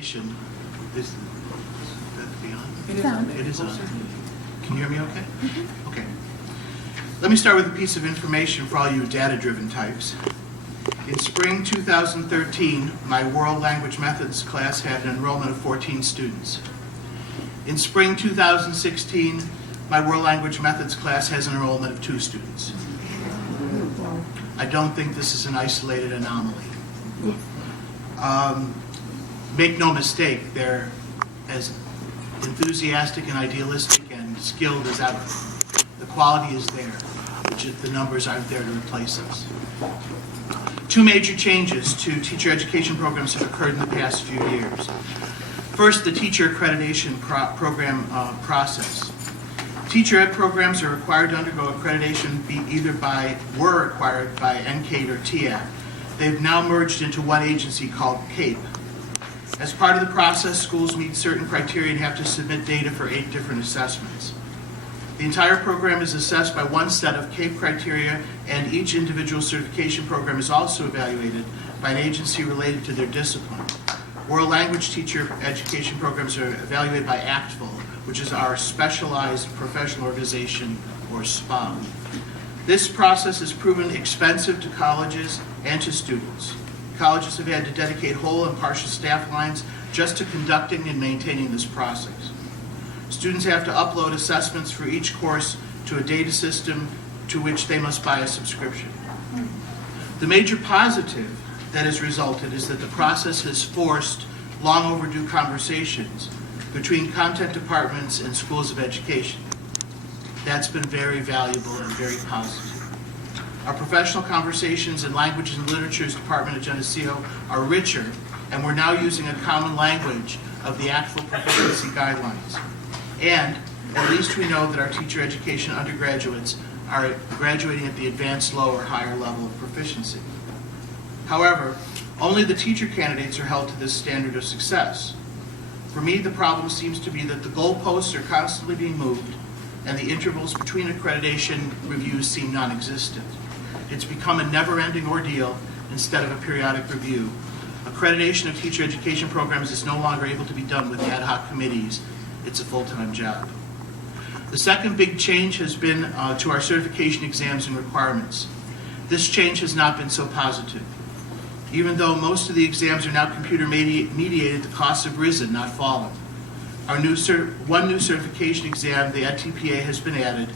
presentation. Is that be on? It is on. It is on. Can you hear me okay? Okay. Let me start with a piece of information for all you data-driven types. In spring 2013, my World Language Methods class had an enrollment of 14 students. In spring 2016, my World Language Methods class has an enrollment of 2 students. I don't think this is an isolated anomaly. Make no mistake, they're as enthusiastic and idealistic and skilled as ever. The quality is there, the numbers aren't there to replace us. 2 major changes to teacher education programs have occurred in the past few years. First, the teacher accreditation program process. Teacher ed programs are required to undergo accreditation were required by NCATE or TIAC. They've now merged into one agency called CAPE. As part of the process, schools meet certain criteria and have to submit data for 8 different assessments. The entire program is assessed by one set of CAPE criteria, and each individual certification program is also evaluated by an agency related to their discipline. World Language Teacher Education programs are evaluated by ACTFL, which is our Specialized Professional Organization, or SPA. This process has proven expensive to colleges and to students. Colleges have had to dedicate whole and partial staff lines just to conducting and maintaining this process. Students have to upload assessments for each course to a data system to which they must buy a subscription. The major positive that has resulted is that the process has forced long overdue conversations between content departments and schools of education. That's been very valuable and very positive. Our professional conversations in Languages and Literatures Department at Geneseo are richer, and we're now using a common language of the ACTFL proficiency guidelines. And at least we know that our teacher education undergraduates are graduating at the advanced low or higher level of proficiency. However, only the teacher candidates are held to this standard of success. For me, the problem seems to be that the goalposts are constantly being moved, and the intervals between accreditation reviews seem non-existent. It's become a never-ending ordeal instead of a periodic review. Accreditation of teacher education programs is no longer able to be done with ad hoc committees. It's a full-time job. The second big change has been to our certification exams and requirements. This change has not been so positive. Even though most of the exams are now computer mediated, the costs have risen, not fallen. One new certification exam, the EdTPA, has been added,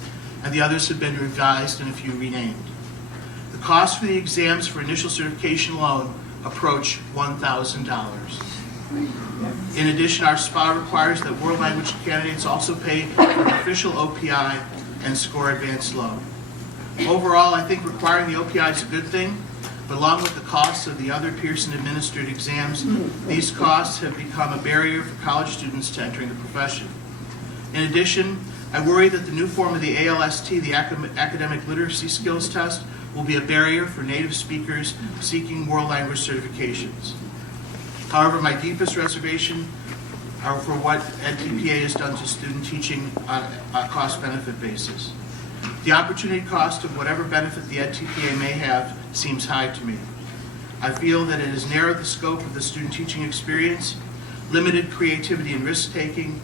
and the others have been revised and a few renamed. The costs for the exams for initial certification alone approach $1,000. In addition, our SPA requires that world language candidates also pay for an official OPI and score advanced low. Overall, I think requiring the OPI is a good thing, but along with the costs of the other Pearson-administered exams, these costs have become a barrier for college students to entering the profession. In addition, I worry that the new form of the ALST, the Academic Literacy Skills Test, will be a barrier for native speakers seeking world language certifications. However, my deepest reservation are for what EdTPA has done to student teaching on a cost-benefit basis. The opportunity cost of whatever benefit the EdTPA may have seems high to me. I feel that it has narrowed the scope of the student teaching experience, limited creativity and risk-taking,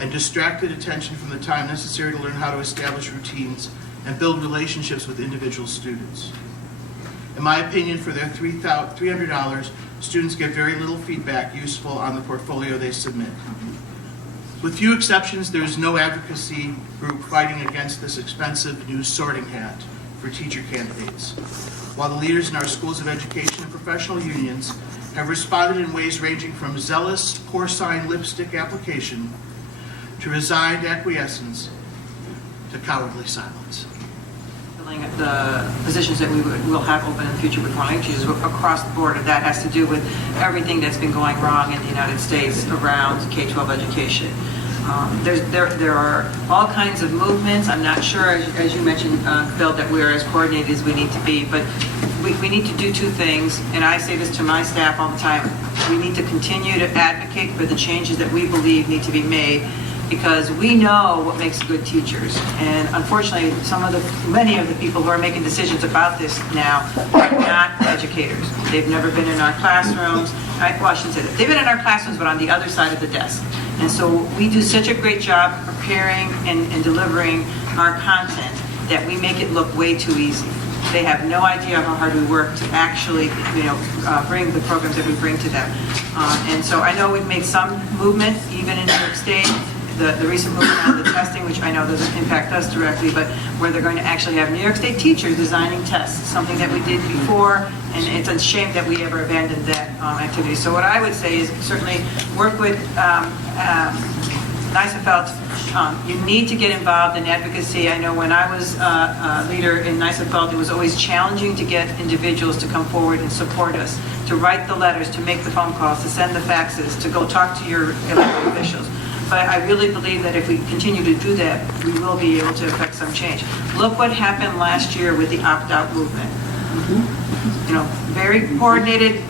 and distracted attention from the time necessary to learn how to establish routines and build relationships with individual students. In my opinion, for their $300, students get very little feedback useful on the portfolio they submit. With few exceptions, there is no advocacy group fighting against this expensive new sorting hat for teacher candidates, while the leaders in our schools of education and professional unions have responded in ways ranging from zealous porcine lipstick application to resigned acquiescence to cowardly silence. The positions that we will have open in the future with foreign languages across the board, and that has to do with everything that's been going wrong in the United States around K-12 education. There are all kinds of movements. I'm not sure, as you mentioned, Phil, that we're as coordinated as we need to be, but we need to do 2 things, and I say this to my staff all the time. We need to continue to advocate for the changes that we believe need to be made, because we know what makes good teachers. And unfortunately, many of the people who are making decisions about this now are not educators. They've never been in our classrooms. well, I shouldn't say that, they've been in our classrooms, but on the other side of the desk. And so we do such a great job preparing and delivering our content that we make it look way too easy. They have no idea how hard we work to actually, bring the programs that we bring to them. And so I know we've made some movement, even in New York State, the recent movement on the testing, which I know doesn't impact us directly, but where they're going to actually have New York State teachers designing tests, something that we did before, and it's a shame that we ever abandoned that activity. So what I would say is certainly work with NYSAFLT. You need to get involved in advocacy. I know when I was a leader in NYSAFLT, it was always challenging to get individuals to come forward and support us, to write the letters, to make the phone calls, to send the faxes, to go talk to your elected officials. But I really believe that if we continue to do that, we will be able to affect some change. Look what happened last year with the opt-out movement. Very coordinated,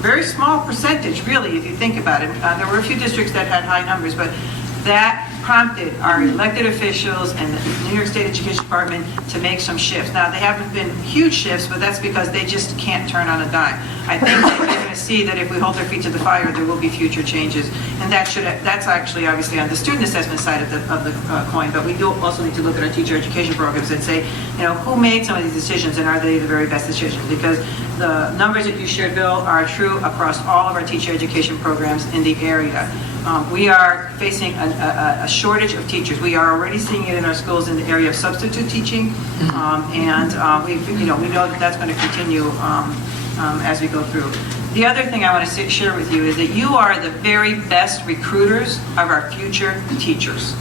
very small percentage, really, if you think about it. There were a few districts that had high numbers, but that prompted our elected officials and the New York State Education Department to make some shifts. Now, they haven't been huge shifts, but that's because they just can't turn on a dime. I think that they're going to see that if we hold their feet to the fire, there will be future changes. And that's actually obviously on the student assessment side of the coin, but we do also need to look at our teacher education programs and say, who made some of these decisions and are they the very best decisions? Because the numbers that you shared, Bill, are true across all of our teacher education programs in the area. We are facing a shortage of teachers. We are already seeing it in our schools in the area of substitute teaching, and we know that that's going to continue as we go through. The other thing I want to share with you is that you are the very best recruiters of our future teachers.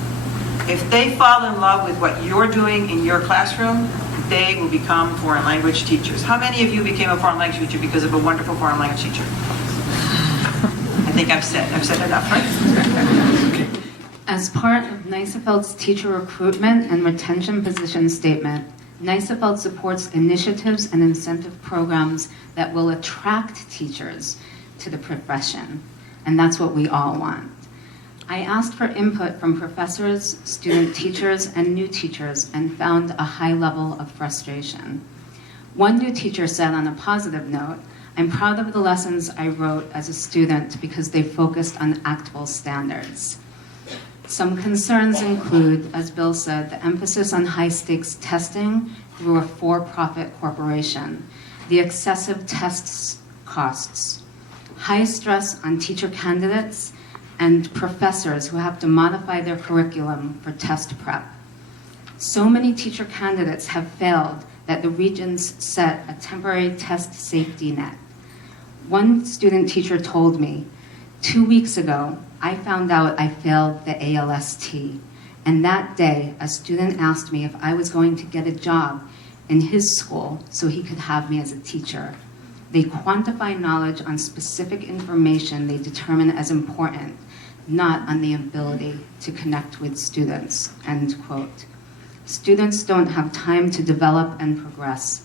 If they fall in love with what you're doing in your classroom, they will become foreign language teachers. How many of you became a foreign language teacher because of a wonderful foreign language teacher? I think I've said enough, right? As part of NYSAFLT's teacher recruitment and retention position statement, NYSAFLT supports initiatives and incentive programs that will attract teachers to the profession, and that's what we all want. I asked for input from professors, student teachers, and new teachers and found a high level of frustration. One new teacher said on a positive note, "I'm proud of the lessons I wrote as a student because they focused on ACTFL standards." Some concerns include, as Bill said, the emphasis on high-stakes testing through a for-profit corporation, the excessive test costs, high stress on teacher candidates and professors who have to modify their curriculum for test prep. So many teacher candidates have failed that the regions set a temporary test safety net. One student teacher told me, 2 weeks ago, I found out I failed the ALST. And that day, a student asked me if I was going to get a job in his school so he could have me as a teacher. They quantify knowledge on specific information they determine as important, not on the ability to connect with students, end quote. Students don't have time to develop and progress.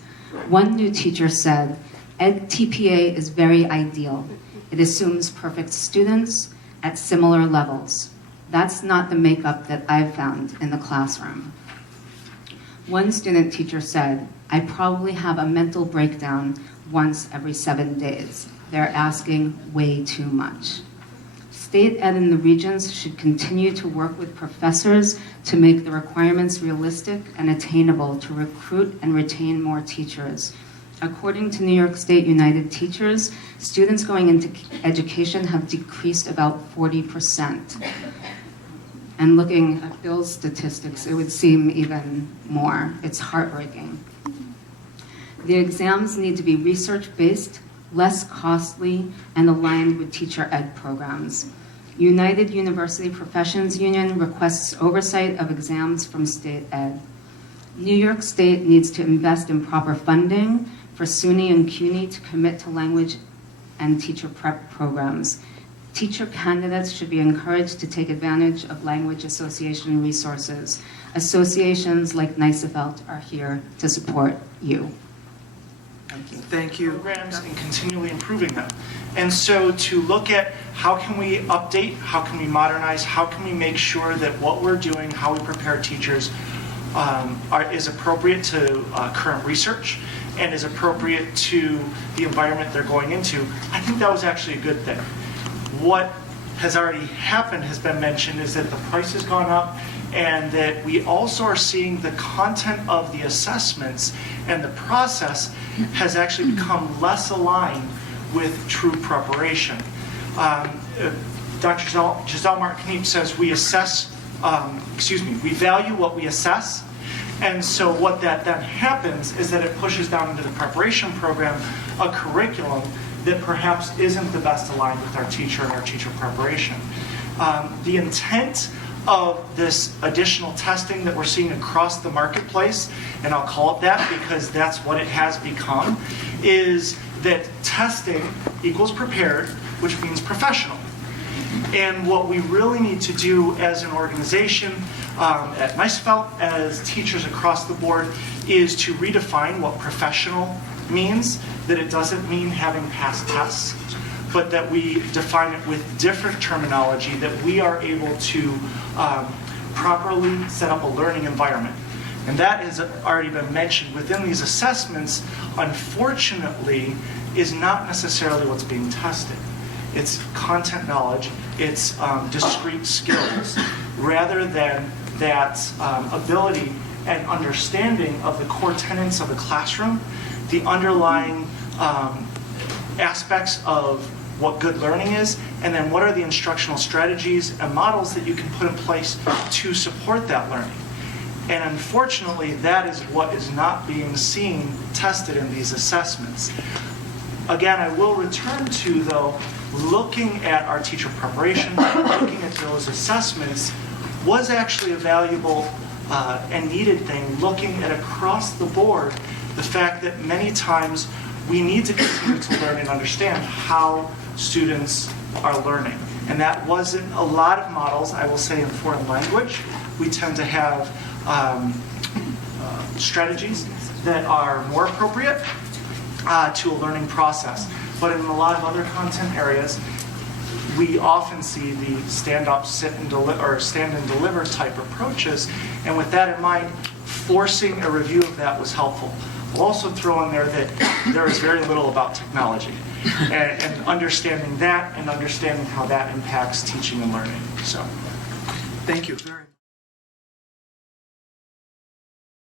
One new teacher said, EdTPA is very ideal. It assumes perfect students at similar levels. That's not the makeup that I've found in the classroom. One student teacher said, I probably have a mental breakdown once every 7 days. They're asking way too much. State ed in the regions should continue to work with professors to make the requirements realistic and attainable to recruit and retain more teachers. According to New York State United Teachers, students going into education have decreased about 40%. And looking at Bill's statistics, it would seem even more. It's heartbreaking. The exams need to be research-based, less costly, and aligned with teacher ed programs. United University Professions Union requests oversight of exams from state ed. New York State needs to invest in proper funding for SUNY and CUNY to commit to language and teacher prep programs. Teacher candidates should be encouraged to take advantage of language association resources. Associations like NYSAFLT are here to support you. Thank you. Programs and continually improving them. And so to look at how can we update, how can we modernize, how can we make sure that what we're doing, how we prepare teachers is appropriate to current research, and is appropriate to the environment they're going into, I think that was actually a good thing. What has already happened, has been mentioned, is that the price has gone up, and that we also are seeing the content of the assessments and the process has actually become less aligned with true preparation. Dr. Giselle Martin says we we value what we assess. And so what that then happens is that it pushes down into the preparation program a curriculum that perhaps isn't the best aligned with our teacher and our teacher preparation. The intent of this additional testing that we're seeing across the marketplace, and I'll call it that because that's what it has become, is that testing equals prepared, which means professional. And what we really need to do as an organization at NYSAFLT, as teachers across the board, is to redefine what professional means, that it doesn't mean having passed tests, but that we define it with different terminology, that we are able to properly set up a learning environment. And that has already been mentioned within these assessments, unfortunately, is not necessarily what's being tested. It's content knowledge, it's discrete skills, rather than that ability and understanding of the core tenets of the classroom, the underlying aspects of what good learning is, and then what are the instructional strategies and models that you can put in place to support that learning. And unfortunately, that is what is not being seen tested in these assessments. Again, I will return to, though, looking at our teacher preparation, looking at those assessments, was actually a valuable and needed thing, looking at across the board the fact that many times we need to continue to learn and understand how students are learning. And that wasn't a lot of models, I will say, in foreign language. We tend to have strategies that are more appropriate to a learning process. But in a lot of other content areas, we often see the stand up, sit and deliver, or stand and deliver type approaches. And with that in mind, forcing a review of that was helpful. I'll also throw in there that there is very little about technology and understanding that and understanding how that impacts teaching and learning. So, thank you very much.